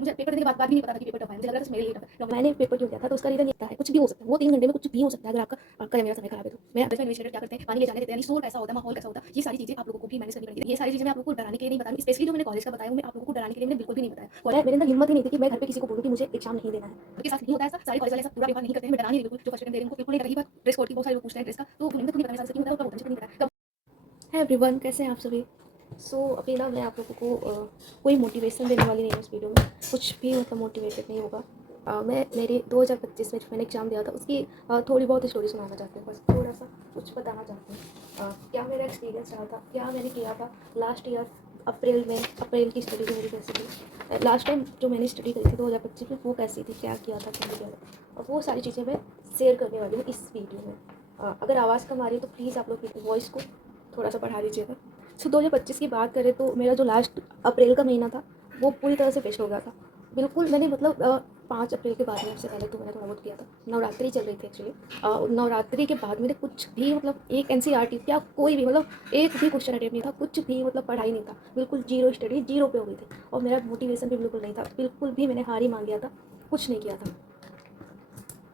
मुझे पेपर देने के बाद भी नहीं पता था कि पेपर टफ है, मुझे लग रहा था मेरे लिए टफ है। तो मैंने पेपर क्यों दिया था, तो उसका रीज़न ये था है, कुछ भी हो सकता है, वो 3 घंटे में कुछ भी हो सकता है अगर आपका या मेरा समय खराब है तो। मैं एवरेज में एडमिनिस्ट्रेटर क्या करते हैं, पानी ले जाने देते हैं, यानी शोर कैसा होता है, माहौल कैसा होता है, ये सारी चीज़ें आप लोगों को भी मैनेज करनी पड़ेगी। ये सारी चीज़ें मैं आप लोगों को डराने के लिए नहीं बता रही हूँ, स्पेशली जो मैंने कॉलेज का बताया, वो मैं आप लोगों को डराने के लिए मैंने बिल्कुल भी नहीं बताया। मेरे अंदर हिम्मत ही नहीं थी कि मैं घर पे किसी को बोलूँ कि मुझे एग्जाम नहीं देना है। उनके साथ नहीं होता है ऐसा, सारे कॉलेज वाले ऐसा पूरा व्यवहार नहीं करते हैं, मैं डरा नहीं रही बिल्कुल, जो फर्स्ट सेकंड दे रहे हैं उनको बिल्कुल नहीं। रही बात ड्रेस कोड की, बहुत सारे लोग पूछते हैं ड्रेस का, तो मुझे तो नहीं पता मेरे साथ क्यों होता है, और कब होता है मुझे नहीं पता। है एवरीवन, कैसे हैं आप सभी। अभी ना मैं आप लोगों को कोई मोटिवेशन देने वाली नहीं हूँ इस वीडियो में, कुछ भी मतलब मोटिवेटेड नहीं होगा। मैं मेरे 2025 में जो मैंने एग्ज़ाम दिया था उसकी थोड़ी बहुत स्टोरी सुनाना चाहती हूँ, बस थोड़ा सा कुछ बताना चाहती हूँ। क्या मेरा एक्सपीरियंस रहा था, क्या मैंने किया था लास्ट ईयर अप्रैल की स्टडी जो मेरी कैसी थी, लास्ट टाइम जो मैंने स्टडी करी थी 2025 में वो कैसी थी, क्या किया था, क्या नहीं किया था, और वो सारी चीज़ें मैं शेयर करने वाली हूँ इस वीडियो में। अगर आवाज़ कम आ रही है तो प्लीज़ आप लोग वॉइस को थोड़ा सा बढ़ा दीजिएगा। 2025 की बात करें तो मेरा जो लास्ट अप्रैल का महीना था वो पूरी तरह से वेस्ट हो गया था। बिल्कुल मैंने मतलब 5 अप्रैल के बाद में, उससे पहले तो मैंने थोड़ा बहुत किया था, नवरात्रि चल रही थी एक्चुअली। नवरात्रि के बाद मैंने कुछ भी मतलब एक एनसीईआरटी क्या कोई भी मतलब एक भी क्वेश्चन अटेम्प्ट नहीं था, कुछ भी मतलब पढ़ाई नहीं था, बिल्कुल जीरो स्टडी, जीरो पे हो गई थी। और मेरा मोटिवेशन भी बिल्कुल नहीं था, बिल्कुल भी मैंने हार ही मान लिया था, कुछ नहीं किया था।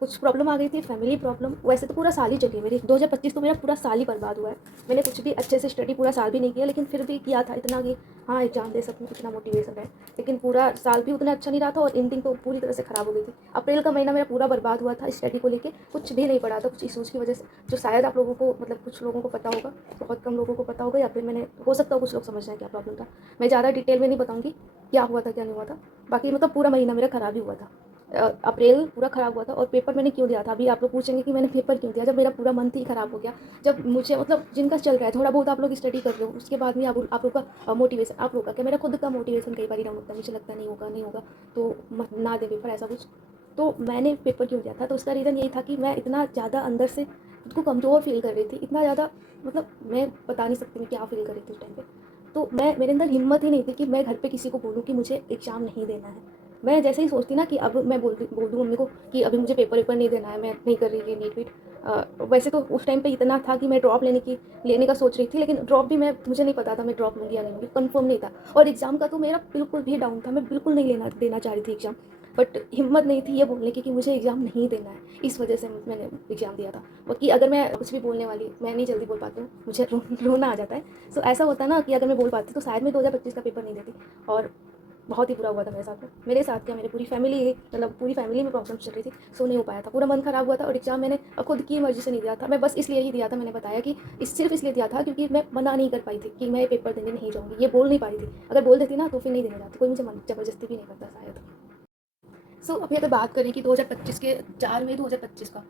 कुछ प्रॉब्लम आ गई थी, फैमिली प्रॉब्लम, वैसे तो पूरा साल ही चली मेरी 2025 तो मेरा पूरा साल ही बर्बाद हुआ है। मैंने कुछ भी अच्छे से स्टडी पूरा साल भी नहीं किया, लेकिन फिर भी किया था इतना कि हाँ एग्जाम दे सकूँ, इतना मोटिवेशन है। लेकिन पूरा साल भी उतना अच्छा नहीं रहा था और एंडिंग तो पूरी तरह से ख़राब हो गई थी। अप्रैल का महीना मेरा पूरा बर्बाद हुआ था स्टडी को लेकर, कुछ भी नहीं पढ़ा था, कुछ इशूज़ की वजह से, जो शायद आप लोगों को मतलब कुछ लोगों को पता होगा, बहुत कम लोगों को पता होगा, या फिर मैंने हो सकता है कुछ लोग समझ जाए क्या प्रॉब्लम था। मैं ज़्यादा डिटेल में नहीं बताऊँगी क्या हुआ था क्या नहीं हुआ था, बाकी मतलब पूरा महीना मेरा ख़राब ही हुआ था। अप्रैल पूरा ख़राब हुआ था। और पेपर मैंने क्यों दिया था, अभी आप लोग पूछेंगे कि मैंने पेपर क्यों दिया, जब मेरा पूरा मंथ ही ख़राब हो गया। जब मुझे मतलब जिनका चल रहा है थोड़ा बहुत आप लोग स्टडी कर रहे हो, उसके बाद में आप लोग का मोटिवेशन, आप लोग का क्या, मेरा खुद का मोटिवेशन कई बार डाउन होता है, मुझे लगता है नहीं होगा तो ना दे पेपर, ऐसा कुछ। तो मैंने पेपर क्यों दिया था, तो उसका रीज़न यही था कि मैं इतना ज़्यादा अंदर से खुद को कमज़ोर फील कर रही थी, इतना ज़्यादा मतलब मैं बता नहीं सकती मैं क्या फील कर रही थी उस टाइम पे। तो मेरे अंदर हिम्मत ही नहीं थी कि मैं घर पे किसी को बोलूँ कि मुझे एग्ज़ाम नहीं देना है। मैं जैसे ही सोचती ना कि अब मैं बोल दूँ मम्मी को कि अभी मुझे पेपर नहीं देना है, मैं नहीं कर रही ये नीट वीट। वैसे तो उस टाइम पे इतना था कि मैं ड्रॉप लेने का सोच रही थी, लेकिन ड्रॉप भी मुझे नहीं पता था मैं ड्रॉप लूँगी या नहीं लूँगी, कंफर्म नहीं था। और एग्ज़ाम का तो मेरा बिल्कुल भी डाउन था, मैं बिल्कुल नहीं देना चाह रही थी एग्ज़ाम, बट हिम्मत नहीं थी ये बोलने की कि मुझे एग्ज़ाम नहीं देना है, इस वजह से मैंने एग्ज़ाम दिया था। बाकी अगर मैं कुछ भी बोलने वाली, मैं नहीं जल्दी बोल पाती हूँ, मुझे रोना आ जाता है। सो ऐसा होता है ना कि अगर मैं बोल पाती तो शायद मैं 2025 का पेपर नहीं देती। और बहुत ही बुरा हुआ था मेरे साथ में, मेरे साथ क्या, मेरी पूरी फैमिली मतलब पूरी फैमिली में प्रॉब्लम चल रही थी। सो नहीं हो पाया था, पूरा मन खराब हुआ था। और एग्ज़ाम मैंने खुद की मर्ज़ी से नहीं दिया था, मैं बस इसलिए ही दिया था, मैंने बताया कि सिर्फ इसलिए दिया था क्योंकि मैं मना नहीं कर पाई थी कि मैं पेपर देने नहीं जाऊँगी, ये बोल नहीं पाई थी। अगर बोल देती ना तो फिर नहीं देने जाती, कोई मुझे ज़बरदस्ती भी नहीं करता शायद। अभी अगर बात करें कि 2025 के 4 मई 2025 का,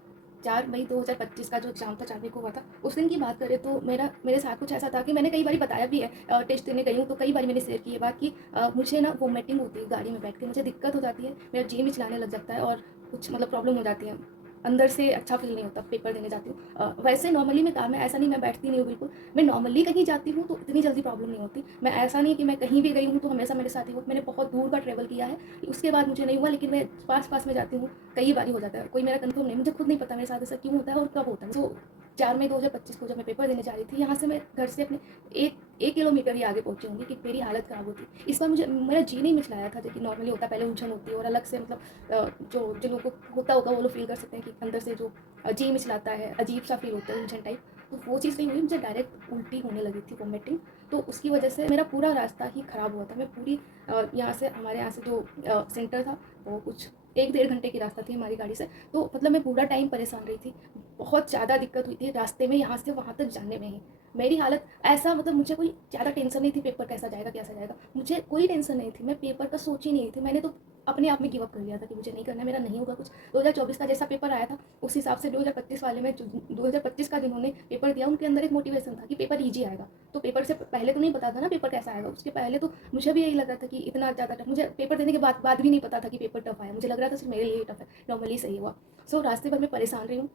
4 मई 2025 का जो एग्ज़ाम था, 4 मई को हुआ था, उस दिन की बात करें तो मेरे साथ कुछ ऐसा था कि मैंने कई बारी बताया भी है, टेस्ट देने गई हूँ तो कई बारी मैंने शेयर की ये बात कि मुझे ना वोमिटिंग होती है गाड़ी में बैठ के, मुझे दिक्कत हो जाती है, मेरा जी मिचलाने लग जाता है और कुछ मतलब प्रॉब्लम हो जाती है, अंदर से अच्छा फील नहीं होता पेपर देने जाती हूँ। वैसे नॉर्मली मैं काम है, ऐसा नहीं मैं बैठती नहीं हूँ बिल्कुल, मैं नॉर्मली कहीं जाती हूँ तो इतनी जल्दी प्रॉब्लम नहीं होती। मैं ऐसा नहीं कि मैं कहीं भी गई हूँ तो हमेशा मेरे साथ ही हो, मैंने बहुत दूर का ट्रैवल किया है, उसके बाद मुझे नहीं हुआ, लेकिन मैं पास में जाती हूँ कई बार हो जाता है, कोई मेरा कंफर्म नहीं, मुझे खुद नहीं पता मेरे साथ ऐसा क्यों होता है और कब होता है। 4 मई 2025 को जब मैं पेपर देने जा रही थी, यहाँ से मैं घर से अपने एक किलोमीटर ही आगे पहुँची होंगी कि मेरी हालत ख़राब होती। इस बार मुझे मेरा जी नहीं मिचलाया था, जो कि नॉर्मली होता है, पहले उलझन होती है और अलग से मतलब जो जिन लोगों को होता होगा वो लोग फील कर सकते हैं कि अंदर से जो जी मिचलाता है, अजीब सा फील होता है, उलझन टाइप। तो वो चीज़ नहीं हुई, मुझे डायरेक्ट उल्टी होने लगी थी, वोमिटिंग। तो उसकी वजह से मेरा पूरा रास्ता ही ख़राब हुआ था। मैं पूरी यहाँ से, हमारे यहाँ से जो सेंटर था वो कुछ 1 डेढ़ घंटे की रास्ता थी हमारी गाड़ी से, तो मतलब मैं पूरा टाइम परेशान रही थी। बहुत ज़्यादा दिक्कत हुई थी रास्ते में, यहाँ से वहाँ तक जाने में ही। मेरी हालत ऐसा, मतलब मुझे कोई ज़्यादा टेंशन नहीं थी पेपर कैसा जाएगा, मुझे कोई टेंशन नहीं थी, मैं पेपर का सोच ही नहीं थी। मैंने तो अपने आप में गिव अप कर लिया था कि मुझे नहीं करना, मेरा नहीं होगा कुछ। 2024 का जैसा पेपर आया था उस हिसाब से 2025 वाले में, जो 2025 का जिन्होंने पेपर दिया उनके अंदर एक मोटिवेशन था कि पेपर ईजी आएगा। तो पेपर से पहले तो नहीं पता था ना पेपर कैसा आएगा, उसके पहले तो मुझे भी यही लग रहा था कि इतना ज़्यादा टफ, मुझे पेपर देने के बाद भी नहीं पता था कि पेपर टफ आया, मुझे लग रहा था सिर्फ मेरे लिए टफ है, नॉर्मली सही हुआ। रास्ते भर मैं परेशान रही हूँ,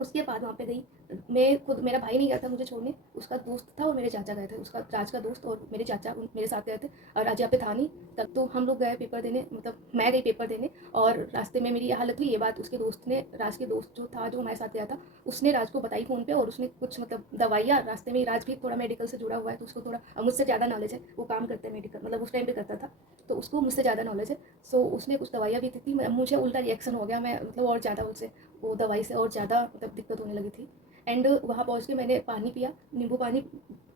उसके बाद वहाँ पे गई मैं खुद, मेरा भाई नहीं गया था मुझे छोड़ने, उसका दोस्त था और मेरे चाचा गए थे, उसका राज का दोस्त और मेरे चाचा मेरे साथ गए थे। और राज यहाँ पे था नहीं तब, तो हम लोग गए पेपर देने, मतलब मैं गई पेपर देने। और रास्ते में मेरी ये हालत हुई, ये बात उसके दोस्त ने, राज के दोस्त जो था जो हमारे साथ गया था, उसने राज को बताई फ़ोन पे। और उसने कुछ मतलब दवाइयाँ रास्ते में, राज भी थोड़ा मेडिकल से जुड़ा हुआ है तो उसको थोड़ा मुझसे ज़्यादा नॉलेज है, वो काम करते हैं मेडिकल, मतलब उस टाइम पे करता था तो उसको मुझसे ज़्यादा नॉलेज है। सो उसने कुछ दवाइयाँ भी दी थी, मुझे उल्टा रिएक्शन हो गया, मैं मतलब और ज़्यादा उससे वो दवाई से और ज़्यादा मतलब दिक्कत होने लगी थी। एंड वहाँ पहुँच के मैंने पानी पिया, नींबू पानी,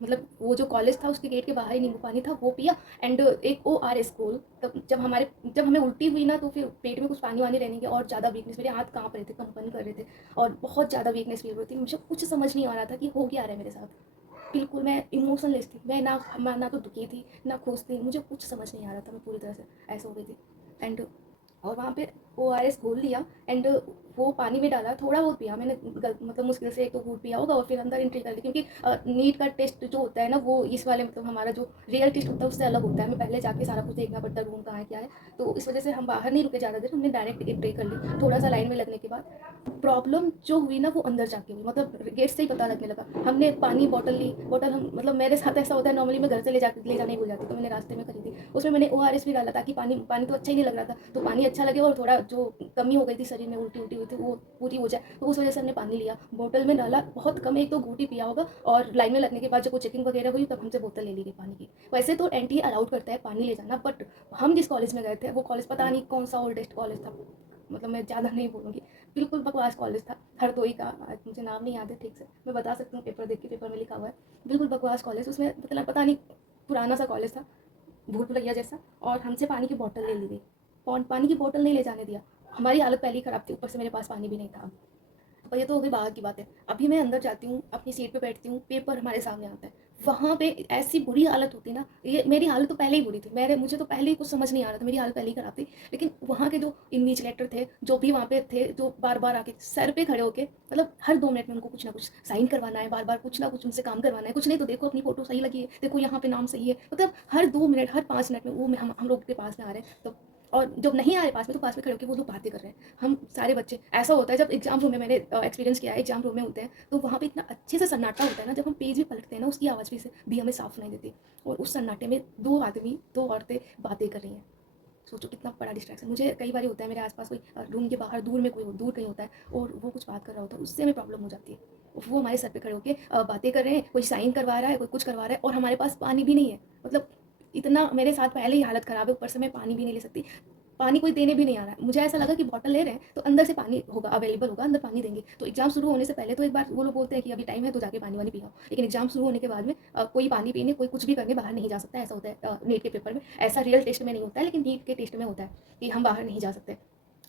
मतलब वो जो कॉलेज था उसके गेट के बाहर ही नींबू पानी था वो पिया। एंड एक ORS घोल, तब जब हमें उल्टी हुई ना, तो फिर पेट में कुछ पानी वानी रहने के और ज़्यादा वीकनेस, मेरे हाथ काँप रहे थे, कंपन कर रहे थे और बहुत ज़्यादा वीकनेस फील हो रही थी। मुझे कुछ समझ नहीं आ रहा था कि हो क्या रहा है मेरे साथ। बिल्कुल मैं इमोशनलेस थी, मैं ना तो दुखी थी ना खुश थी, मुझे कुछ समझ नहीं आ रहा था, मैं पूरी तरह से ऐसा हो गई थी। एंड और वहाँ पे ORS घोल लिया। एंड वो पानी में डाला, थोड़ा बहुत पिया मैंने, मतलब मुश्किल से 1-2 घूंट पिया होगा और फिर अंदर एंट्री कर ली, क्योंकि नीट का टेस्ट जो होता है ना, वो इस वाले मतलब हमारा जो रियल टेस्ट होता है उससे अलग होता है, हमें पहले जाके सारा कुछ देखना पड़ता है, रूम कहाँ है क्या है। तो इस वजह से हम बाहर नहीं रुके ज़्यादा देर, हमने डायरेक्ट एंट्री कर ली। थोड़ा सा लाइन में लगने के बाद प्रॉब्लम जो हुई ना वो अंदर जाके हुई, मतलब गेट से ही पता लगने लगा। हमने पानी बॉटल ली, बॉटल हम मतलब मेरे साथ ऐसा होता है नॉर्मली, मैं घर से ले जाने ही भूल जाती, तो मैंने रास्ते में खरीदी। उसमें मैंने ORS भी डाला ताकि पानी पानी तो अच्छा ही नहीं लग रहा था, तो पानी अच्छा लगे और थोड़ा जो कमी हो गई थी शरीर में, उल्टी उल्टी हुई थी, वो पूरी हो जाए, तो उस वजह से हमने पानी लिया, बोतल में डाला, बहुत कम 1-2 घूंट ही पिया होगा। और लाइन में लगने के बाद जब वो चेकिंग वगैरह हुई तब हमसे बोतल ले ली गई पानी की। वैसे तो एनटी अलाउड करता है पानी ले जाना, बट हम जिस कॉलेज में गए थे वो कॉलेज पता नहीं कौन सा ओल्डेस्ट कॉलेज था, मतलब मैं ज़्यादा नहीं बोलूँगी, बिल्कुल बकवास कॉलेज था, हरदोई का, मुझे नाम नहीं याद है ठीक से, मैं बता सकती हूँ, पेपर देख के पेपर में लिखा हुआ है, बिल्कुल बकवास कॉलेज। उसमें मतलब पता नहीं पुराना सा कॉलेज था, भूल भुलैया जैसा। और हमसे पानी की बोतल ले ली गई, पानी की बोतल नहीं ले जाने दिया। हमारी हालत पहले ही ख़राब थी, ऊपर से मेरे पास पानी भी नहीं था। पर ये तो हो गई बाहर की बात है। अभी मैं अंदर जाती हूँ, अपनी सीट पे बैठती हूँ, पेपर हमारे सामने आता है, वहाँ पे ऐसी बुरी हालत होती ना, ये मेरी हालत तो पहले ही बुरी थी, मुझे तो पहले ही कुछ समझ नहीं आ रहा था, मेरी हालत पहले ही खराब थी। लेकिन वहाँ के जो इन्विजिलेटर थे, जो भी वहाँ पे थे, जो बार बार आके सर पे खड़े होके, मतलब हर 2 मिनट में उनको कुछ ना कुछ साइन करवाना है, बार बार कुछ ना कुछ उनसे काम करवाना है, कुछ नहीं तो देखो अपनी फोटो सही लगी है, देखो यहाँ पे नाम सही है, मतलब हर 2 मिनट हर 5 मिनट में वो हम लोग के पास में आ रहे हैं। तो और जब नहीं आ रहे पास में, तो पास में खड़े होकर वो लोग बातें कर रहे हैं, हम सारे बच्चे। ऐसा होता है जब एग्जाम रूम में, मैंने एक्सपीरियंस किया है, एग्जाम रूम में होते हैं तो वहाँ पे इतना अच्छे से सन्नाटा होता है ना, जब हम पेज भी पलटते हैं ना उसकी आवाज़ भी हमें साफ सुनाई देती है। और उस सन्नाटे में 2 औरतें बातें कर रही हैं, सोचो कितना बड़ा डिस्ट्रैक्शन। मुझे कई बार होता है मेरे आसपास कोई रूम के बाहर दूर में कोई दूर कहीं होता है और वो कुछ बात कर रहा होता है, उससे हमें प्रॉब्लम हो जाती है। वो हमारे सर पे खड़े होकर बातें कर रहे हैं, कोई साइन करवा रहा है, कोई कुछ करवा रहा है, और हमारे पास पानी भी नहीं है। मतलब इतना मेरे साथ पहले ही हालत ख़राब है, ऊपर से मैं पानी भी नहीं ले सकती, पानी कोई देने भी नहीं आ रहा है। मुझे ऐसा लगा कि बॉटल ले रहे हैं तो अंदर से पानी होगा, अवेलेबल होगा, अंदर पानी देंगे। तो एग्जाम शुरू होने से पहले तो एक बार वो लोग बोलते हैं कि अभी टाइम है तो जाके पानी वानी पियो, लेकिन एग्जाम शुरू होने के बाद में कोई पानी पीने, कोई कुछ भी करने बाहर नहीं जा सकता। ऐसा होता है नीट के पेपर में, ऐसा रियल टेस्ट में नहीं होता है, लेकिन नीट के टेस्ट में होता है कि हम बाहर नहीं जा सकते।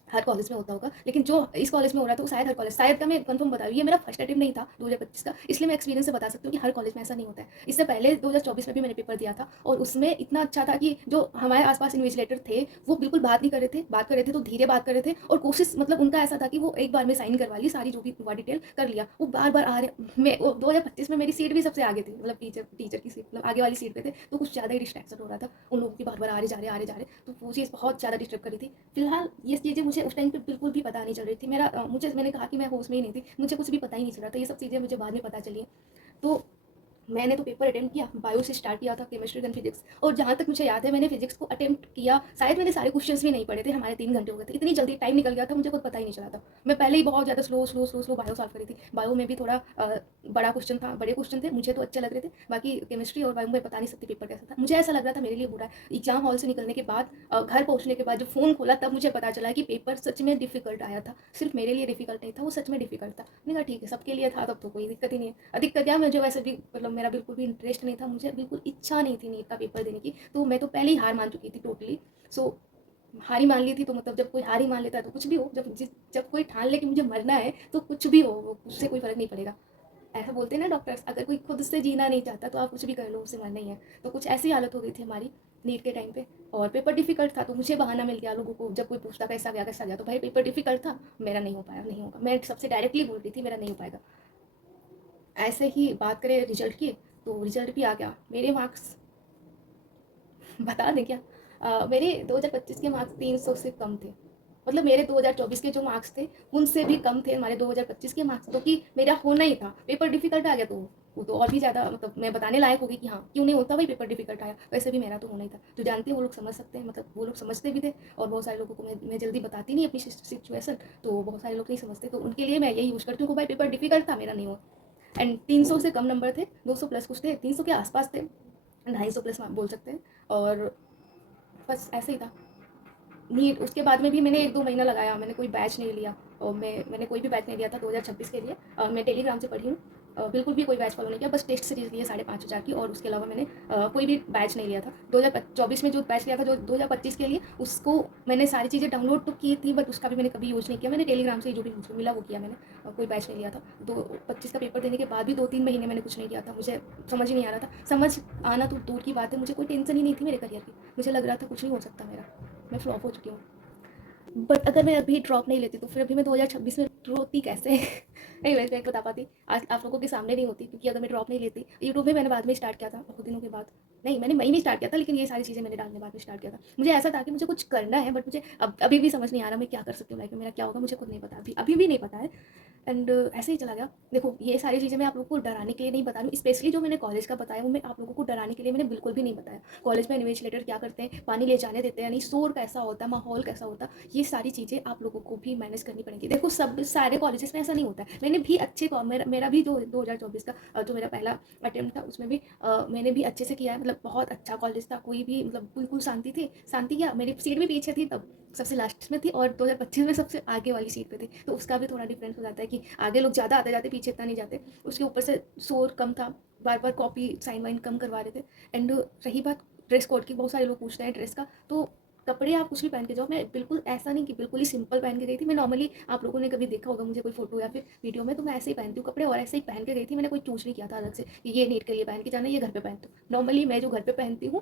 हर कॉलेज में होता होगा, लेकिन जो इस कॉलेज में हो रहा था वो शायद हर कॉलेज, शायद का मैं कंफर्म बता रही हूँ, ये मेरा फर्स्ट अटेम्प्ट नहीं था 2025 का, इसलिए मैं एक्सपीरियंस से बता सकती हूँ कि हर कॉलेज में ऐसा नहीं होता है। इससे पहले 2024 में भी मैंने पेपर दिया था और उसमें इतना अच्छा था कि जो हमारे आसपास इन्विजिलेटर थे वो बिल्कुल बात नहीं कर रहे थे, बात कर रहे थे तो धीरे बात कर रहे थे, और कोशिश मतलब उनका ऐसा था कि वो एक बार में साइन करवा ली, सारी जो भी डिटेल कर लिया, वो बार बार आ रहे। मैं 2025 में मेरी सीट भी सबसे आगे थी, मतलब टीचर की सीट, मतलब आगे वाली सीट पे थे, तो कुछ ज़्यादा ही डिस्ट्रैक्शन हो रहा था, उन लोगों की बार बार आ रहे जा रहे, तो वो चीज़ बहुत ज़्यादा डिस्टर्ब करी थी। फिलहाल ये चीज़ें मुझे उस टाइम पे बिल्कुल भी पता नहीं चल रही थी, मैंने कहा कि मैं होश में ही नहीं थी, मुझे कुछ भी पता ही नहीं चल रहा था, ये सब चीज़ें मुझे बाद में पता चली। तो मैंने तो पेपर अटेम्प्ट किया, बायो से स्टार्ट किया था, केमिस्ट्री देन फिजिक्स, और जहाँ तक मुझे याद है मैंने फिजिक्स को अटेम्प्ट किया, शायद मैंने सारे क्वेश्चंस भी नहीं पढ़े थे, हमारे 3 घंटे हो गए थे, इतनी जल्दी टाइम निकल गया था, मुझे कुछ पता ही नहीं चला था। मैं पहले ही बहुत ज़्यादा स्लो बायो सॉल्व करी थी। बायो में भी थोड़ा बड़ा क्वेश्चन था, बड़े क्वेश्चन थे, मुझे तो अच्छे लग रहे थे, बाकी केमिस्ट्री और बायो में पता नहीं सकती पेपर कैसा था। मुझे ऐसा लग रहा था मेरे लिए बुरा है। एग्जाम हॉल से निकलने के बाद, घर पहुँचने के बाद जब फ़ोन खोला तब मुझे पता चला कि पेपर सच में डिफिकल्ट आया था, सिर्फ मेरे लिए डिफिकल्ट नहीं था, वो सच में डिफिकल्ट था। मैंने कहा ठीक है, सबके लिए था तब तो कोई दिक्कत ही नहीं है। दिक्कत क्या, मुझे वैसे भी मतलब मेरा बिल्कुल भी इंटरेस्ट नहीं था, मुझे बिल्कुल इच्छा नहीं थी नीट का पेपर देने की, तो मैं तो पहले ही हार मान चुकी थी टोटली। सो हार ही मान ली थी, तो मतलब जब कोई हार ही मान लेता है तो कुछ भी हो, जब कोई ठान ले कि मुझे मरना है तो कुछ भी हो, उससे कोई फ़र्क नहीं पड़ेगा। ऐसा बोलते हैं ना डॉक्टर्स, अगर कोई खुद से जीना नहीं चाहता तो आप कुछ भी कर लो, उसे मरना ही है। तो कुछ ऐसी हालत हो गई थी हमारी नीट के टाइम पे, और पेपर डिफिकल्ट था, तो मुझे बहाना मिल गया लोगों को, जब कोई पूछता कैसा गया, तो भाई पेपर डिफिकल्ट था, मेरा नहीं हो पाया, नहीं होगा। मैं सबसे डायरेक्टली बोल रही थी मेरा नहीं हो पाएगा। ऐसे ही बात करें रिजल्ट की, तो रिजल्ट भी आ गया, मेरे मार्क्स बता दें क्या? मेरे 2025 के मार्क्स 300 से कम थे, मतलब मेरे 2024 के जो मार्क्स थे उनसे भी कम थे हमारे 2025 के मार्क्स, तो कि मेरा होना ही था। पेपर डिफिकल्ट आ गया तो वो तो और भी ज़्यादा मतलब मैं बताने लायक होगी कि हाँ क्यों नहीं होता भाई, पेपर डिफिकल्ट आया, वैसे भी मेरा तो होना ही था। जो जानते हैं वो लोग समझ सकते हैं, मतलब वो लोग समझते भी थे। और बहुत सारे लोगों को मैं जल्दी बताती नहीं अपनी सिचुएशन, तो बहुत सारे लोग नहीं समझते, तो उनके लिए मैं यही यूज़ करती हूँ कि भाई पेपर डिफिकल्ट था, मेरा नहीं हुआ। एंड 300 से कम नंबर थे, 200 प्लस कुछ थे, 300 के आसपास थे, 250 प्लस बोल सकते हैं। और बस ऐसे ही था। नीट उसके बाद में भी मैंने 1-2 महीना लगाया, मैंने कोई बैच नहीं लिया, और मैंने कोई भी बैच नहीं लिया था 2026 के लिए। मैं टेलीग्राम से पढ़ी हूँ, बिल्कुल भी कोई बैच फॉलो नहीं किया, बस टेस्ट सीरीज़ लिए 5,500 की, और उसके अलावा मैंने कोई भी बैच नहीं लिया था। 2024 में जो बैच लिया था, जो 2025 के लिए, उसको मैंने सारी चीज़ें डाउनलोड तो की थी, बट उसका भी मैंने कभी यूज़ नहीं किया। मैंने टेलीग्राम से जो भी मुझको मिला वो किया मैंने, कोई बैच नहीं लिया था। 25 का पेपर देने के बाद भी 2-3 महीने मैंने कुछ नहीं किया था, मुझे समझ ही नहीं आ रहा था। समझ आना तो दूर की बात है, मुझे कोई टेंशन ही नहीं थी मेरे करियर की, मुझे लग रहा था कुछ नहीं हो सकता मेरा, मैं फ्लॉप हो चुकी हूँ। बट अगर मैं अभी ड्रॉप नहीं लेती तो फिर अभी मैं 2026 में रोती कैसे एनीवेज मैं एक बता पाती आज आप लोगों के सामने नहीं होती, क्योंकि अगर मैं ड्रॉप नहीं लेती, यूट्यूब में मैंने बाद में स्टार्ट किया था बहुत दिनों के बाद। नहीं, मैंने मई में स्टार्ट किया था, लेकिन ये सारी चीज़ें मैंने डालने बाद में स्टार्ट किया था। मुझे ऐसा था कि मुझे कुछ करना है, बट मुझे अभी भी समझ नहीं आ रहा मैं क्या कर सकती हूँ लाइफ में, मेरा क्या होगा मुझे खुद नहीं पता, अभी भी नहीं पता है। एंड ऐसे ही चला गया। देखो ये सारी चीज़ें मैं आप लोगों को डराने के लिए नहीं बता रही हूँ, स्पेशली जो मैंने कॉलेज का बताया वो मैं आप लोगों को डराने के लिए मैंने बिल्कुल भी नहीं बताया। कॉलेज में इन्विजिलेटर क्या करते हैं, पानी ले जाने देते हैं नहीं, शोर कैसा होता है, माहौल कैसा होता है, ये सारी चीज़ें आप लोगों को भी मैनेज करनी पड़ेगी। देखो सब सारे कॉलेजेस में ऐसा नहीं होता है, मैंने भी मेरा भी जो 2024 का जो मेरा पहला अटेम्प्ट था उसमें भी मैंने भी अच्छे से किया है, मतलब बहुत अच्छा कॉलेज था, कोई भी मतलब बिल्कुल शांति थी, शांति क्या मेरी सीट भी पीछे थी तब, सबसे लास्ट में थी, और 2025 में सबसे आगे वाली सीट पे थी, तो उसका भी थोड़ा डिफरेंस हो जाता है कि आगे लोग ज़्यादा आते जाते, पीछे इतना नहीं जाते। उसके ऊपर से शोर कम था, बार बार कॉपी साइन वाइन कम करवा रहे थे। एंड रही बात ड्रेस कोड की, बहुत सारे लोग पूछते हैं ड्रेस का, तो कपड़े आप कुछ भी पहन के जाओ, मैं बिल्कुल ऐसा नहीं कि बिल्कुल ही सिंपल पहन के गई थी, मैं नॉर्मली आप लोगों ने कभी देखा होगा मुझे कोई फोटो या फिर वीडियो में, तो मैं ऐसे ही पहनती हूँ कपड़े, और ऐसे ही पहन के गई थी, मैंने कोई चूज नहीं किया था अलग से कि ये नीट के लिए पहन के जाना, ये घर पे पहनती हूँ। नॉर्मली मैं जो घर पे पहनती हूँ,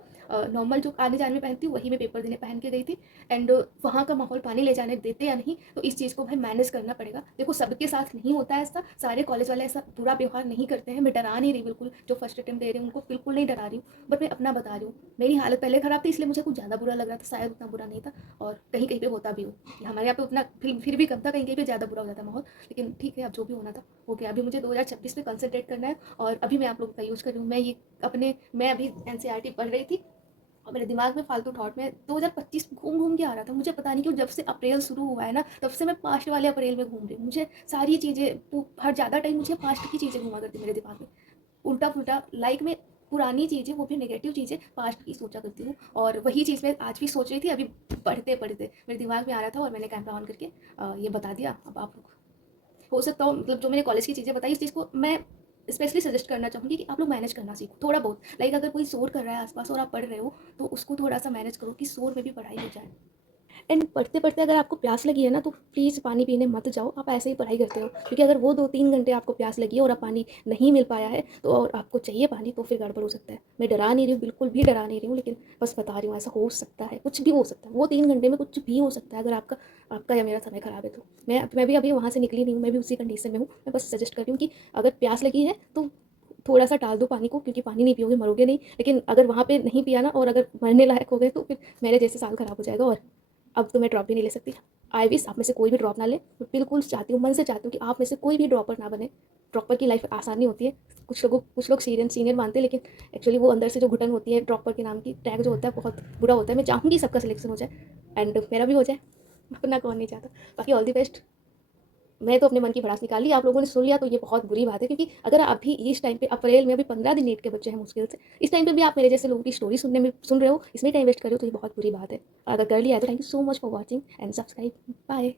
नॉर्मल जो आने जाने में पहनती हूँ, वही मैं पेपर देने पहन के गई थी। एंड वहाँ का माहौल पानी ले जाने देते या नहीं, तो इस चीज़ को भाई मैनेज करना पड़ेगा। देखो सबके साथ नहीं होता है ऐसा, सारे कॉलेज वाले ऐसा बुरा व्यवहार नहीं करते हैं, मैं डरा नहीं रही बिल्कुल, जो फर्स्ट अटेम्प्ट दे रहे हैं उनको बिल्कुल नहीं डरा रही हूँ, बट मैं अपना बता रही हूँ। मेरी हालत पहले ख़राब थी, इसलिए मुझे कुछ ज़्यादा बुरा लग रहा था, शायद उतना बुरा नहीं था, और कहीं कहीं पे होता भी हो कि हमारे यहाँ पे उतना फिर भी कम था, कहीं कहीं पे ज़्यादा बुरा हो जाता माहौल, लेकिन ठीक है अब जो भी होना था हो गया। अभी मुझे 2026 में कंसंट्रेट करना है, और अभी मैं आप लोगों का यूज़ कर रही हूँ। मैं अभी एनसीईआरटी पढ़ रही थी, और मेरे दिमाग में फालतू थॉट में 2025 घूम घूम के आ रहा था, मुझे पता नहीं क्यों, जब से अप्रैल शुरू हुआ है ना तब से मैं पास्ट वाले अप्रैल में घूम रही हूँ। मुझे सारी चीज़ें हर ज़्यादा टाइम मुझे पास्ट की चीज़ें घुमा करती मेरे दिमाग में, उल्टा पुल्टा लाइक में पुरानी चीज़ें, वो भी नेगेटिव चीज़ें पास्ट की सोचा करती हूँ, और वही चीज़ मैं आज भी सोच रही थी, अभी पढ़ते पढ़ते मेरे दिमाग में आ रहा था, और मैंने कैमरा ऑन करके ये बता दिया। अब आप लोग हो सकता हो मतलब जो मैंने कॉलेज की चीज़ें बताई, इस चीज़ को मैं स्पेशली सजेस्ट करना चाहूँगी कि आप लोग मैनेज करना सीखो थोड़ा बहुत, लाइक अगर कोई शोर कर रहा है आसपास और आप पढ़ रहे हो, तो उसको थोड़ा सा मैनेज करो कि शोर में भी पढ़ाई हो जाए। एंड पढ़ते पढ़ते अगर आपको प्यास लगी है ना, तो प्लीज़ पानी पीने मत जाओ, आप ऐसे ही पढ़ाई करते हो, क्योंकि अगर वो 2-3 घंटे आपको प्यास लगी है और आप पानी नहीं मिल पाया है, तो और आपको चाहिए पानी, तो फिर गड़बड़ हो सकता है। मैं डरा नहीं रही हूँ, बिल्कुल भी डरा नहीं रही हूँ, लेकिन बस बता रही हूँ ऐसा हो सकता है, कुछ भी हो सकता है, वो 3 घंटे में कुछ भी हो सकता है, अगर आपका आपका या मेरा समय ख़राब है तो। मैं भी अभी वहाँ से निकली नहीं हूँ, मैं भी उसी कंडीशन में हूँ, मैं बस सजेस्ट कर रही हूँ कि अगर प्यास लगी है तो थोड़ा सा टाल दो पानी को, क्योंकि पानी नहीं पियोगे मरोगे नहीं, लेकिन अगर वहाँ पे नहीं पिया ना और अगर मरने लायक हो गए, तो फिर मेरे जैसे साल ख़राब हो जाएगा। और अब तो मैं ड्रॉप भी नहीं ले सकती। आई विश आप में से कोई भी ड्रॉप ना ले, मैं बिल्कुल चाहती हूँ, मन से चाहती हूँ कि आप में से कोई भी ड्रॉपर ना बने। ड्रॉपर की लाइफ आसान नहीं होती है, कुछ लोग सीनियर मानते हैं, लेकिन एक्चुअली वो अंदर से जो घुटन होती है ड्रॉपर के नाम की, टैग जो होता है बहुत बुरा होता है। मैं चाहूँगी सबका सिलेक्शन हो जाए, एंड मेरा भी हो जाए, अपना कौन नहीं चाहता। बाकी ऑल द बेस्ट। मैं तो अपने मन की भड़ास निकाल ली, आप लोगों ने सुन लिया तो ये बहुत बुरी बात है, क्योंकि अगर अभी इस टाइम पे अप्रैल में अभी 15 दिन नीट के बच्चे हैं मुश्किल से, इस टाइम पे भी आप मेरे जैसे लोगों की स्टोरी सुन रहे हो, इसमें टाइम वेस्ट कर रहे हो, तो ये बहुत बुरी बात है। अगर कर लिया है तो thank you so much for watching and subscribe. Bye.